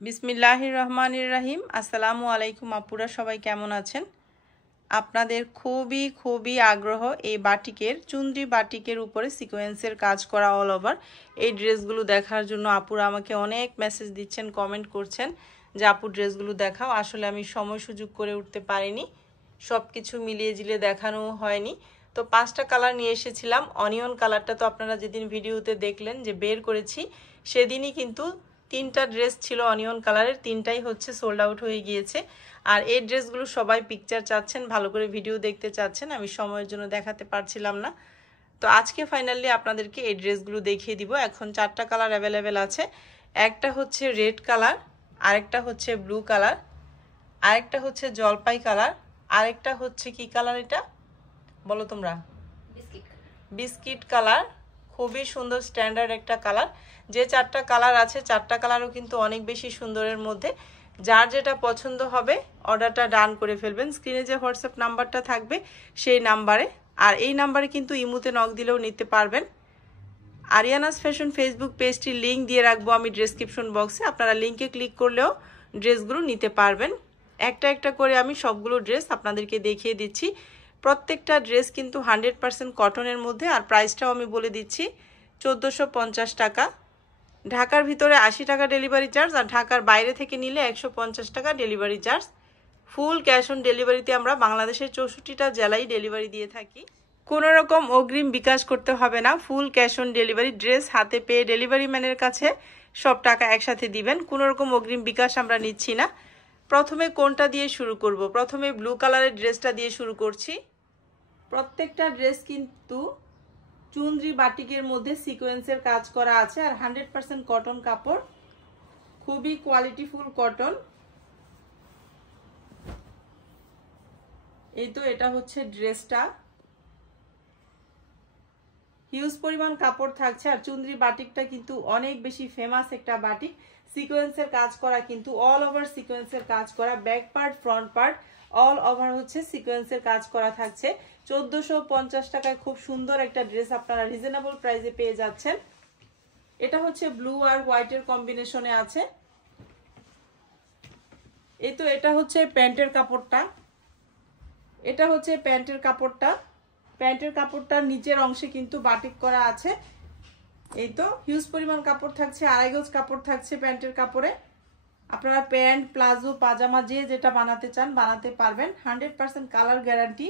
বিসমিল্লাহির রহমানির রহিম। আসসালামু আলাইকুম আপুরা, সবাই কেমন আছেন? আপনাদের খুবই আগ্রহ এই বাটিকের চুনরি বাটিকের উপরে সিকোয়েন্সের কাজ করা অল ওভার এই ড্রেসগুলো দেখার জন্য আপুরা আমাকে অনেক মেসেজ দিচ্ছেন, কমেন্ট করছেন যে আপু ড্রেসগুলো দেখাও। আসলে আমি সময় সুযোগ করে উঠতে পারিনি, সব কিছু মিলিয়ে জিলিয়ে দেখানো হয়নি। তো 5টা কালার নিয়ে এসেছিলাম। অনিয়ন কালারটা তো আপনারা যেদিন ভিডিওতে দেখলেন যে বের করেছি, সেদিনই কিন্তু 3টা ড্রেস ছিল অনিয়ন কালারের, 3টাই হচ্ছে সোল্ড আউট হয়ে গিয়েছে। আর এই ড্রেসগুলো সবাই পিকচার চাচ্ছেন, ভালো করে ভিডিও দেখতে চাচ্ছেন, আমি সময়ের জন্য দেখাতে পারছিলাম না। তো আজকে ফাইনালি আপনাদেরকে এই ড্রেসগুলো দেখিয়ে দিব। এখন 4টা কালার অ্যাভেলেবেল আছে। একটা হচ্ছে রেড কালার, আরেকটা হচ্ছে ব্লু কালার, আরেকটা হচ্ছে জলপাই কালার, আরেকটা হচ্ছে কি কালার এটা বলো তোমরা? Biscuit colour. খুবই সুন্দর স্ট্যান্ডার্ড একটা কালার। যে 4টা কালার আছে 4টা কালারও কিন্তু অনেক বেশি সুন্দরের মধ্যে। যার যেটা পছন্দ হবে অর্ডারটা ডান করে ফেলবেন। স্ক্রিনে যে হোয়াটসঅ্যাপ নাম্বারটা থাকবে সেই নাম্বারে, আর এই নাম্বারে কিন্তু ইমুতে নক দিলেও নিতে পারবেন। আরিয়ানাস ফ্যাশন ফেসবুক পেজটির লিঙ্ক দিয়ে রাখবো আমি ডেসক্রিপশন বক্সে, আপনারা লিঙ্কে ক্লিক করলেও ড্রেসগুলো নিতে পারবেন। একটা একটা করে আমি সবগুলো ড্রেস আপনাদেরকে দেখিয়ে দিচ্ছি। প্রত্যেকটা ড্রেস কিন্তু 100% কটনের মধ্যে, আর প্রাইসটাও আমি বলে দিচ্ছি 1450 টাকা। ঢাকার ভিতরে 80 টাকা ডেলিভারি চার্জ, আর ঢাকার বাইরে থেকে নিলে 150 টাকা delivery charge. Full cash on ডেলিভারিতে আমরা বাংলাদেশের 64টা জেলায় ডেলিভারি দিয়ে থাকি। কোনো রকম অগ্রিম বিকাশ করতে হবে না, full cash on delivery. Dress হাতে পেয়ে ডেলিভারি ম্যানের কাছে সব টাকা একসাথে দিবেন, কোনো রকম অগ্রিম বিকাশ আমরা নিচ্ছি না। প্রথমে কোনটা দিয়ে শুরু করব? প্রথমে ব্লু কালারের ড্রেসটা দিয়ে শুরু করছি। প্রত্যেকটা ড্রেস কিন্তু চুনরি বাটিকের মধ্যে সিকোয়েন্সের কাজ করা আছে, আর 100% কটন কাপড়, খুবই কোয়ালিটিফুল কটন। এই তো এটা হচ্ছে ড্রেসটা, হিউজ পরিমাণ কাপড় থাকছে। আর চুনরি বাটিকটা কিন্তু অনেক বেশি ফেমাস একটা বাটিক। সিকোয়েন্সের কাজ করা, কিন্তু অল ওভার সিকোয়েন্সের কাজ করা, back part front part all over হচ্ছে সিকোয়েন্সের কাজ করা থাকছে। 1450 টাকায় খুব সুন্দর একটা ড্রেস আপনারা রিজনেবল প্রাইসে পেয়ে যাচ্ছেন। এটা হচ্ছে ব্লু আর হোয়াইটের কম্বিনেশনে আছে। এই তো এটা হচ্ছে প্যান্টের কাপড়টা, এটা হচ্ছে প্যান্টের কাপড়টা। প্যান্টের কাপড়টার নিচের অংশে কিন্তু বাটিক করা আছে। এই তো হিউজ পরিমাণ কাপড় থাকছে, 2.5 গজ কাপড় থাকছে প্যান্টের কাপড়ে। আপনারা প্যান্ট, প্লাজো, পাজামা যে যেটা বানাতে চান বানাতে পারবেন। 100% কালার গ্যারান্টি।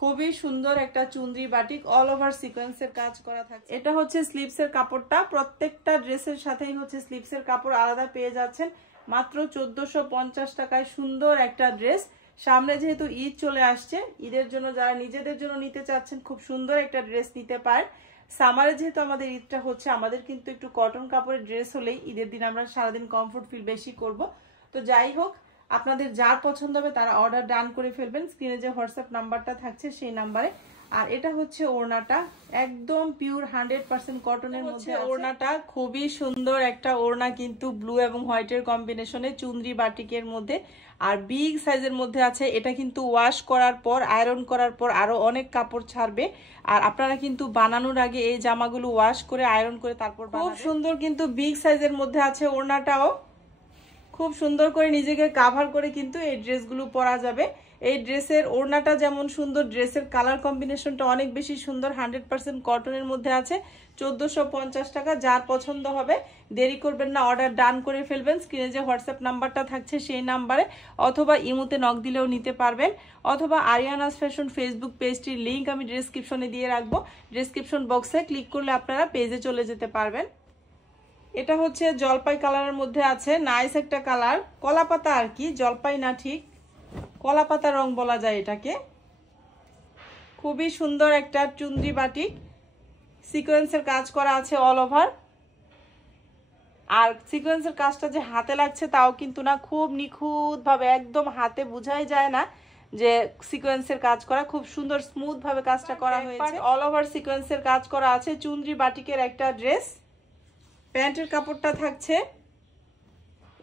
খুবই সুন্দর একটা চুনরি বাটিক, অল ওভার সিকোয়েন্সের কাজ করা থাকছে। এটা হচ্ছে স্লিভসের কাপড়টা। প্রত্যেকটা ড্রেসের সাথেই হচ্ছে স্লিভসের কাপড় আলাদা পেয়ে যাচ্ছেন মাত্র 1450 টাকায়। সুন্দর একটা ড্রেস। সামনে যেহেতু ঈদ চলে আসছে, ঈদের জন্য যারা নিজেদের জন্য নিতে চাচ্ছেন খুব সুন্দর একটা ড্রেস নিতে পারেন। সামারে যেহেতু আমাদের ঈদটা হচ্ছে, আমাদের কিন্তু একটু কটন কাপড়ের ড্রেস হলেই ঈদের দিন আমরা সারাদিন কমফোর্ট ফিল বেশি করব। তো যাই হোক, আপনাদের যার পছন্দ হবে তারা অর্ডার ডান করে ফেলবেন। স্ক্রিনে যে হোয়াটসঅ্যাপ নাম্বারটা থাকছে সেই নাম্বারে। আর এটা হচ্ছে ওড়নাটা, একদম পিওর 100% কটনের মধ্যে ওড়নাটা। খুবই সুন্দর একটা ওড়না, কিন্তু ব্লু এবং হোয়াইটের কম্বিনেশনে চুনরি বাটিকের মধ্যে, আর বিগ সাইজের মধ্যে আছে। এটা কিন্তু ওয়াশ করার পর, আয়রন করার পর আরো অনেক কাপড় ছাড়বে। আর আপনারা কিন্তু বানানোর আগে এই জামাগুলো ওয়াশ করে আয়রন করে তারপর খুব সুন্দর, কিন্তু বিগ সাইজের মধ্যে আছে ওড়নাটাও। খুব সুন্দর করে নিজেকে কাভার করে কিন্তু এই ড্রেসগুলো পরা যাবে। এই ড্রেসের ওড়নাটা যেমন সুন্দর, ড্রেসের কালার কম্বিনেশনটা অনেক বেশি সুন্দর। 100% কটনের মধ্যে আছে। 1450 টাকা। যার পছন্দ হবে দেরি করবেন না, অর্ডার ডান করে ফেলবেন। স্ক্রিনে যে হোয়াটসঅ্যাপ নাম্বারটা থাকছে সেই নাম্বারে, অথবা ইমোতে নক দিলেও নিতে পারবেন, অথবা আরিয়ানাস ফ্যাশন ফেসবুক পেজটির লিঙ্ক আমি ডেসক্রিপশনে দিয়ে রাখবো। ডেসক্রিপশন বক্সে ক্লিক করলে আপনারা পেজে চলে যেতে পারবেন। এটা হচ্ছে জলপাই কালারের মধ্যে আছে, নাইস একটা কালার, কলা পাতা আর কি, জলপাই না, ঠিক কলা পাতা রং বলা যায় এটাকে। খুবই সুন্দর একটা চুনরি বাটিক, সিকোয়েন্সের কাজ করা আছে অল ওভার। আর সিকোয়েন্সের কাজটা যে হাতে লাগছে তাও কিন্তু না, খুব নিখুঁত ভাবে, একদম হাতে বোঝাই যায় না যে সিকোয়েন্সের কাজ করা। খুব সুন্দর স্মুথ ভাবে কাজটা করা হয়েছে। অল ওভার সিকোয়েন্সের কাজ করা আছে। চুনরি বাটিকের একটা ড্রেস। প্যান্টের কাপড়টা থাকছে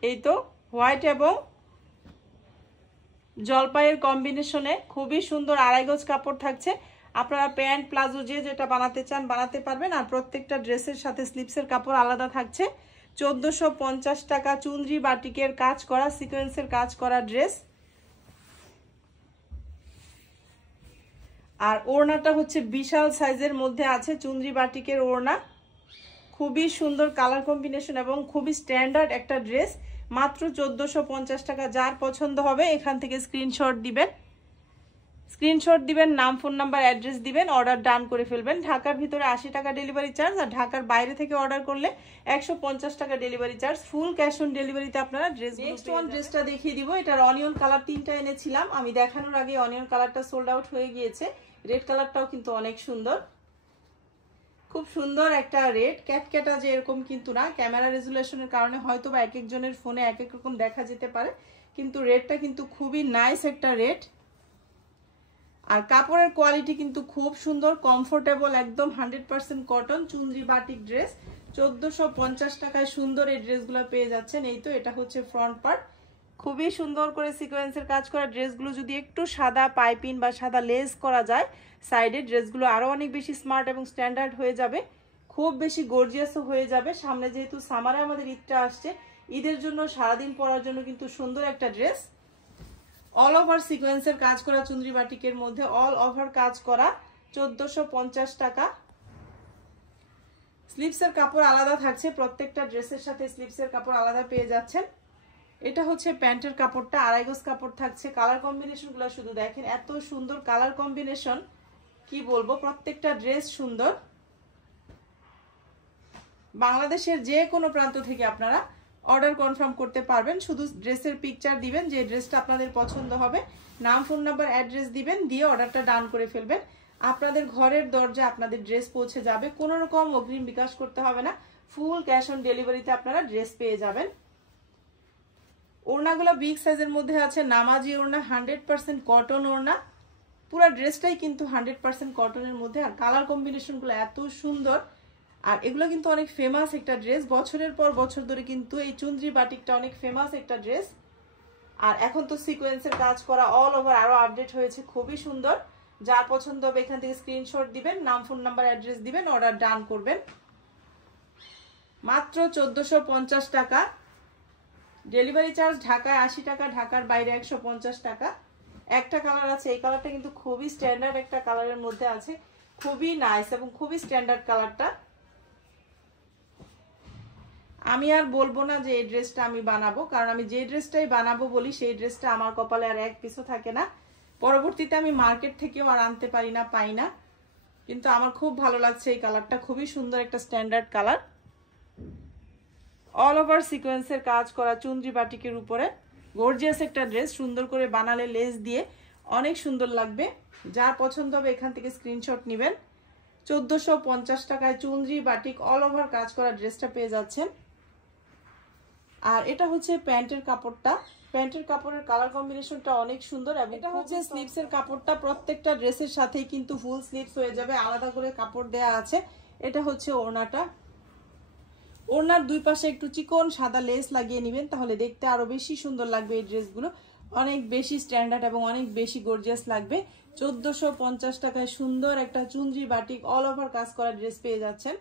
এই তো হোয়াইট এবং জলপাইয়ের কম্বিনেশনে, খুবই সুন্দর 2.5 গজ কাপড় থাকছে। আপনারা প্যান্ট, প্লাজো যে যেটা বানাতে চান বানাতে পারবেন। আর প্রত্যেকটা ড্রেসের সাথে স্লিভসের কাপড় আলাদা থাকছে। 1450 টাকা চুনরি বাটিকের কাজ করা সিকোয়েন্সের কাজ করা ড্রেস। আর ওড়নাটা হচ্ছে বিশাল সাইজের মধ্যে আছে, চুনরি বাটিকের ওড়না, খুবই সুন্দর কালার কম্বিনেশন এবং খুবই স্ট্যান্ডার্ড একটা ড্রেস। মাত্র 1450 টাকা। যার পছন্দ হবে এখান থেকে স্ক্রিনশট দিবেন, নাম ফোন নাম্বার অ্যাড্রেস দিবেন, অর্ডার ডান করে ফেলবেন। ঢাকার ভিতরে 80 টাকা ডেলিভারি চার্জ, আর ঢাকার বাইরে থেকে অর্ডার করলে 150 টাকা delivery charge. Full cash on ডেলিভারিতে আপনারা ড্রেস। নেক্সট ওয়ান ড্রেসটা দেখিয়ে দিব। এটার অনিয়ন কালার 3টা এনেছিলাম, আমি দেখানোর আগে অনিয়ন কালারটা সোল্ড আউট হয়ে গিয়েছে। রেড কালারটাও কিন্তু অনেক সুন্দর, খুব সুন্দর একটা রেড ক্যাটক্যাটা যে এরকম কিন্তু না, ক্যামেরা রেজুলেশনের কারণে হয়তো বা এক একজনের ফোনে এক এক রকম দেখা যেতে পারে, কিন্তু রেডটা কিন্তু খুবই নাইস একটা রেড। আর কাপড়ের কোয়ালিটি কিন্তু খুব সুন্দর, কমফোর্টেবল, একদম 100% কটন চুনরি বাটিক ড্রেস। 1450 টাকায় সুন্দর এই ড্রেসগুলো পেয়ে যাচ্ছেন। এই তো এটা হচ্ছে ফ্রন্ট পার্ট, খুবই সুন্দর করে সিকোয়েন্সের কাজ করা ড্রেসগুলো যদি একটু সাদা পাইপিং বা সাদা লেস করা যায় সাইডে, ড্রেসগুলো আরো অনেক বেশি স্মার্ট এবং স্ট্যান্ডার্ড হয়ে যাবে, খুব বেশি গর্জিয়াসও হয়ে যাবে। সামনে যেহেতু সামারে আমাদের ঈদটা আসছে, ঈদের জন্য সারাদিন পরার জন্য কিন্তু সুন্দর একটা ড্রেস। অল ওভার সিকোয়েন্সের কাজ করা চুনরি বাটিকের মধ্যে অল ওভার কাজ করা 1450 টাকা। স্লিভসের কাপড় আলাদা থাকছে, প্রত্যেকটা ড্রেসের সাথে স্লিভসের কাপড় আলাদা পেয়ে যাচ্ছেন। এটা হচ্ছে প্যান্টের কাপড়টা, আড়াই গজ কাপড় থাকছে। কালার কম্বিনেশনগুলো শুধু দেখেন, এত সুন্দর কালার কম্বিনেশন, কি বলবো, প্রত্যেকটা ড্রেস সুন্দর। বাংলাদেশের যে কোনো প্রান্ত থেকে আপনারা অর্ডার কনফার্ম করতে পারবেন, শুধু ড্রেসের পিকচার দিবেন, যে ড্রেসটা আপনাদের পছন্দ হবে, নাম ফোন নাম্বার অ্যাড্রেস দিবেন, দিয়ে অর্ডারটা ডান করে ফেলবেন। আপনাদের ঘরের দরজা আপনাদের ড্রেস পৌঁছে যাবে, কোনো রকম অগ্রিম বিকাশ করতে হবে না, ফুল ক্যাশ অন ডেলিভারিতে আপনারা ড্রেস পেয়ে যাবেন। ওড়নাগুলো বিগ সাইজের মধ্যে আছে, নামাজি ওড়না, 100% কটন ওড়না, পুরো ড্রেসটাই কিন্তু 100% কটনের মধ্যে। আর কালার কম্বিনেশনগুলো এত সুন্দর, আর এগুলো কিন্তু অনেক ফেমাস একটা ড্রেস, বছরের পর বছর ধরে কিন্তু এই চুনরি বাটিকটা অনেক ফেমাস একটা ড্রেস। আর এখন তো সিকোয়েন্সের কাজ করা অল ওভার আরো আপডেট হয়েছে, খুবই সুন্দর। যার পছন্দ হবে এখান থেকে স্ক্রিনশট দিবেন, নাম ফোন নাম্বার অ্যাড্রেস দিবেন, অর্ডার ডান করবেন। মাত্র 1450 টাকা ডেলিভারি চার্জ, ঢাকায় 80 টাকা, ঢাকার বাইরে 150 টাকা। একটা কালার আছে, এই কালারটা কিন্তু খুবই স্ট্যান্ডার্ড একটা কালারের মধ্যে আছে, খুবই নাইস এবং খুবই স্ট্যান্ডার্ড কালারটা। আমি আর বলবো না যে এই ড্রেসটা আমি বানাবো, কারণ আমি যে ড্রেসটাই বানাবো বলি সেই ড্রেসটা আমার কপালে আর এক পিসও থাকে না, পরবর্তীতে আমি মার্কেট থেকেও আর আনতে পারি না, পাই না। কিন্তু আমার খুব ভালো লাগছে এই কালারটা, খুবই সুন্দর একটা স্ট্যান্ডার্ড কালার। অল ওভার সিকোয়েন্সের কাজ করা চুনরি বাটিকের উপরে গর্জিয়াস একটা ড্রেস, সুন্দর করে বানালে লেস দিয়ে অনেক সুন্দর লাগবে। যার পছন্দ হবে এখান থেকে স্ক্রিনশট নেবেন। 1450 টাকায় চুনরি বাটিক অল ওভার কাজ করা ড্রেসটা পেয়ে যাচ্ছেন। আর এটা হচ্ছে প্যান্টের কাপড়টা, প্যান্টের কাপড়ের কালার কম্বিনেশনটা অনেক সুন্দর। এবং এটা হচ্ছে স্লিভসের কাপড়টা, প্রত্যেকটা ড্রেসের সাথেই কিন্তু ফুল স্লিভস হয়ে যাবে, আলাদা করে কাপড় দেয়া আছে। এটা হচ্ছে ওড়নাটা, ওড়নার দুই পাশে একটু চিকন সাদা লেস লাগিয়ে নেবেন, তাহলে দেখতে আরো বেশি সুন্দর লাগবে। এই ড্রেসগুলো অনেক বেশি স্ট্যান্ডার্ড এবং অনেক বেশি গর্জিয়াস লাগবে। 1450 টাকায় সুন্দর একটা চুনরি বাটিক অল ওভার কাজ করা ড্রেস পেয়ে যাচ্ছেন।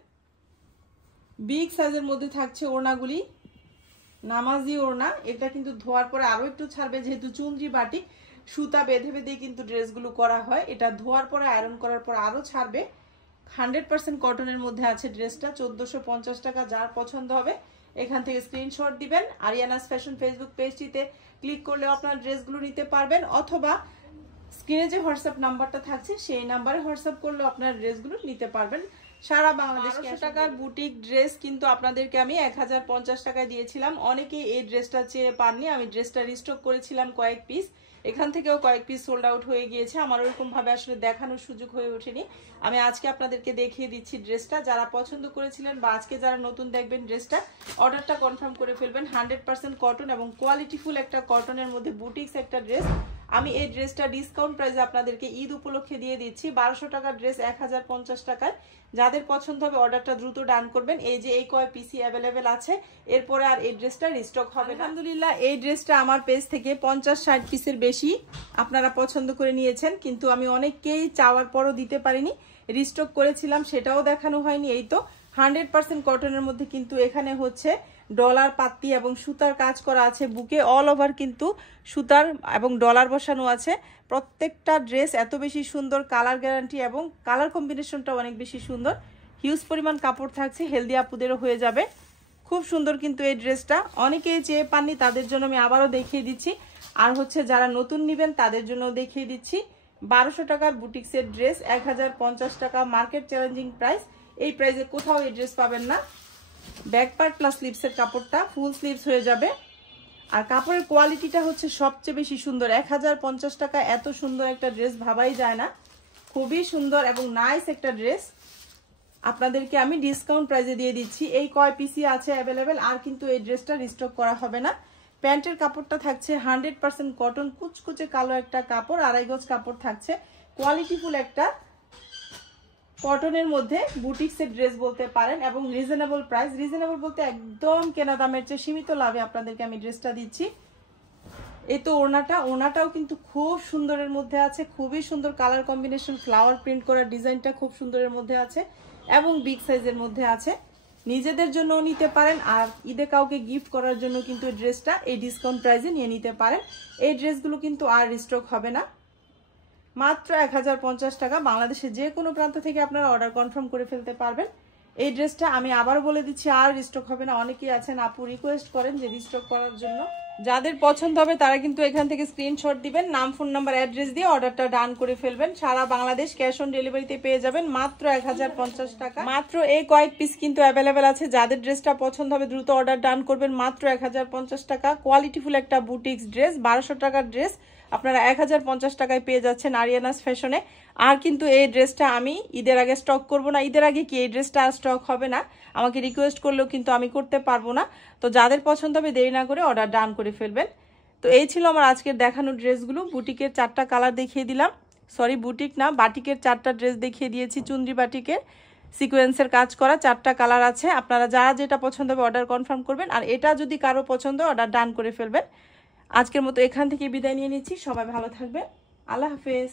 বিগ সাইজের মধ্যে থাকছে ওড়নাগুলি, নামাজি ওড়না। এটা কিন্তু ধোয়ার পরে আরো একটু ছাড়বে, যেহেতু চুনরি বাটিক সুতা বেঁধে বেঁধে কিন্তু ড্রেসগুলো করা হয়, এটা ধোয়ার পরে আয়রন করার পর আরো ছাড়বে। 100% কটনের মধ্যে আছে ড্রেসটা, 1450 টাকা। যার পছন্দ হবে এখান থেকে স্ক্রিনশট দিবেন। আরিয়ানাস ফ্যাশন ফেসবুক পেজটিতে ক্লিক করলে আপনার ড্রেসগুলো নিতে পারবেন, অথবা স্ক্রিনে যে হোয়াটসঅ্যাপ নাম্বারটা থাকছে সেই নাম্বারে হোয়াটসঅ্যাপ করলে আপনার ড্রেসগুলো নিতে পারবেন। সারা বাংলাদেশ 100 টাকার বুটিক ড্রেস কিন্তু আপনাদেরকে আমি 1050 টাকায় দিয়েছিলাম। অনেকেই এই ড্রেসটা চেয়ে পাননি, আমি ড্রেসটা রিস্টক করেছিলাম কয়েক পিস, এখান থেকেও কয়েক পিস সোল্ড আউট হয়ে গিয়েছে। আমার ওরকম ভাবে আসলে দেখানোর সুযোগ হয়ে ওঠেনি, আমি আজকে আপনাদেরকে দেখিয়ে দিচ্ছি ড্রেসটা। যারা পছন্দ করেছিলেন বা আজকে যারা নতুন দেখবেন ড্রেসটা, অর্ডারটা কনফার্ম করে ফেলবেন। 100% কটন এবং কোয়ালিটিফুল একটা কটনের মধ্যে বুটিক্স একটা ড্রেস। আমি এই ড্রেসটা ডিসকাউন্ট প্রাইসে আপনাদেরকে ঈদ উপলক্ষে দিয়ে দিচ্ছি। 1200 টাকার ড্রেস 1050 টাকায়। যাদের পছন্দ হবে অর্ডারটা দ্রুত ডান করবেন। এই যে এই কয় পিসি অ্যাভেলেবেল আছে, এরপরে আর এই ড্রেসটা রিস্টক হবে। আলহামদুলিল্লাহ এই ড্রেসটা আমার পেজ থেকে 50-60 পিসের বেশি আপনারা পছন্দ করে নিয়েছেন, কিন্তু আমি অনেককেই চাওয়ার পরও দিতে পারিনি, রিস্টক করেছিলাম সেটাও দেখানো হয়নি। এই তো 100% কটনের মধ্যে কিন্তু এখানে হচ্ছে ডলার পাত্তি এবং সুতার কাজ করা আছে বুকে, অল ওভার কিন্তু সুতার এবং ডলার বসানো আছে। প্রত্যেকটা ড্রেস এত বেশি সুন্দর, কালার গ্যারান্টি এবং কালার কম্বিনেশনটা অনেক বেশি সুন্দর। হিউজ পরিমাণ কাপড় থাকছে, হেলদি আপুদেরও হয়ে যাবে। খুব সুন্দর কিন্তু এই ড্রেসটা, অনেকেই চেয়ে পাননি, তাদের জন্য আমি আবারও দেখিয়ে দিচ্ছি। আর হচ্ছে যারা নতুন নেবেন তাদের জন্য দেখিয়ে দিচ্ছি। 1200 টাকার বুটিক্সের ড্রেস, 1050 টাকা মার্কেট চ্যালেঞ্জিং প্রাইস। এই প্রাইসে কোথাও এই ড্রেস পাবেন না। ব্যাক পার্ট প্লাস স্লিভসের কাপড়টা ফুল স্লিভস হয়ে যাবে। আর কাপড়ের কোয়ালিটিটা হচ্ছে সবচেয়ে বেশি সুন্দর। 1050 টাকা এত সুন্দর একটা ড্রেস ভাবাই যায় না। খুবই সুন্দর এবং নাইস একটা ড্রেস আপনাদেরকে আমি ডিসকাউন্ট প্রাইসে দিয়ে দিচ্ছি। এই কয় পিসি আছে অ্যাভেলেবেল, আর কিন্তু এই ড্রেসটা রিস্টক করা হবে না। প্যান্টের কাপড়টা থাকছে 100% কটন, কুচকুচে কালো একটা কাপড়, 2.5 গজ কাপড় থাকছে। কোয়ালিটিফুল একটা কটনের মধ্যে বুটিক্সের ড্রেস বলতে পারেন এবং রিজনেবল প্রাইস। রিজনেবল বলতে একদম কেনা দামের চেয়ে সীমিত লাভে আপনাদেরকে আমি ড্রেসটা দিচ্ছি। এই তো ওড়নাটাও কিন্তু খুব সুন্দরের মধ্যে আছে, খুবই সুন্দর কালার কম্বিনেশন, ফ্লাওয়ার প্রিন্ট করা ডিজাইনটা খুব সুন্দরের মধ্যে আছে এবং বিগ সাইজের মধ্যে আছে। নিজেদের জন্য নিতে পারেন, আর ঈদে কাউকে গিফট করার জন্য কিন্তু এই ড্রেসটা এই ডিসকাউন্ট প্রাইসে নিয়ে নিতে পারেন। এই ড্রেসগুলো কিন্তু আর রিস্টক হবে না। মাত্র 1050 টাকা। বাংলাদেশের যে কোনো প্রান্ত থেকে আপনারা অর্ডার কনফার্ম করে ফেলতে পারবেন। এই ড্রেসটা আমি আবার বলে দিচ্ছি আর রিস্টক হবে না। অনেকেই আছেন আপু রিকোয়েস্ট করেন যে রিস্টক করার জন্য। যাদের পছন্দ হবে তারা কিন্তু এখান থেকে স্ক্রিনশট দিবেন, নাম ফোন নাম্বার অ্যাড্রেস দিয়ে অর্ডারটা ডান করে ফেলবেন। সারা বাংলাদেশ ক্যাশ অন ডেলিভারিতে পেয়ে যাবেন মাত্র 1050 টাকা। মাত্র এই কয়েক পিস কিন্তু অ্যাভেলেবেল আছে। যাদের ড্রেসটা পছন্দ হবে দ্রুত অর্ডার ডান করবেন। মাত্র 1050 টাকা কোয়ালিটিফুল একটা বুটিক্স ড্রেস, 1200 টাকার ড্রেস আপনারা 1050 টাকায় পেয়ে যাচ্ছেন আরিয়ানাস ফ্যাশনে। আর কিন্তু এই ড্রেসটা আমি ঈদের আগে স্টক করব না। ঈদের আগে কি এই ড্রেসটা আর স্টক হবে না, আমাকে রিকোয়েস্ট করলেও কিন্তু আমি করতে পারবো না। তো যাদের পছন্দ হবে দেরি না করে অর্ডার ডান করে ফেলবেন। তো এই ছিল আমার আজকের দেখানো ড্রেসগুলো। বুটিকের 4টা কালার দেখিয়ে দিলাম, সরি বুটিক না, বাটিকের 4টা ড্রেস দেখিয়ে দিয়েছি। চুনরি বাটিকের সিকোয়েন্সের কাজ করা 4টা কালার আছে। আপনারা যারা যেটা পছন্দ হবে অর্ডার কনফার্ম করবেন। আর এটা যদি কারো পছন্দ অর্ডার ডান করে ফেলবেন। আজকের মতো এখান থেকে বিদায় নিয়ে নিচ্ছি। সবাই ভালো থাকবেন। আল্লাহ হাফেজ।